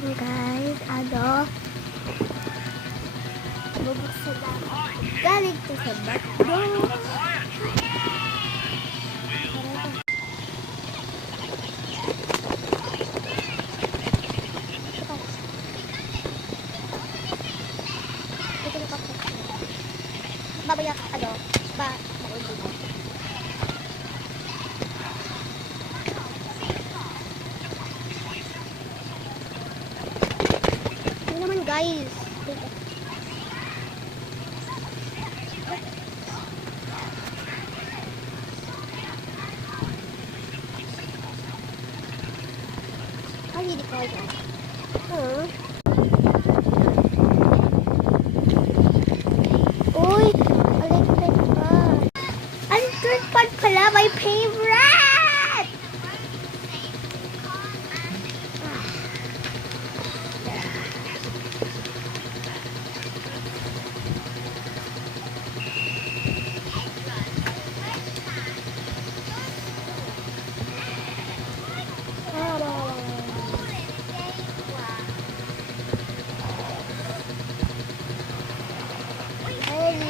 Ayan guys, bubuksan natin. Galing to sa bato. Babaya maulit mo. Ano naman guys? Ay, hindi ko alam. Uy, electric fan. Electric fan pala, my favorite!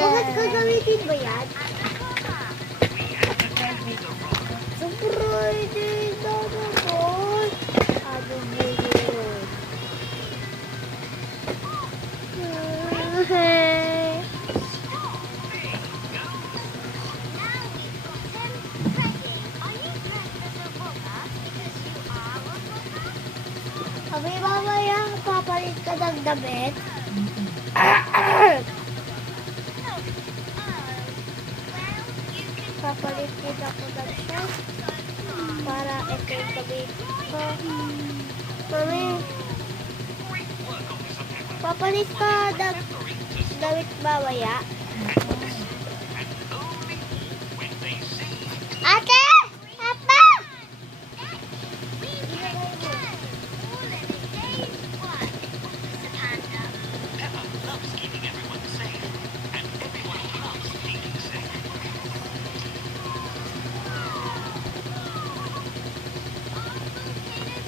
Bakit gagamitin ba yan? Super hindi naman. Ano ba yun? Sabi mamaya, papalit ka ng damit. Papalit din ako ng short para ito yung damit ko. Mami, papalit ka ng damit mamaya. Ate! Papa!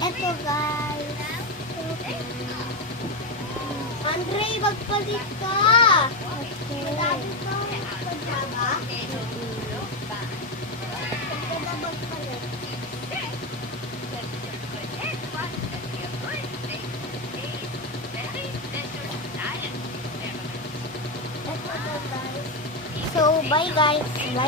Eto guys. Andre, magpalit ka. Madami ka magpagdama. Magpagdama magpalit. Eto guys. So, bye guys. Bye.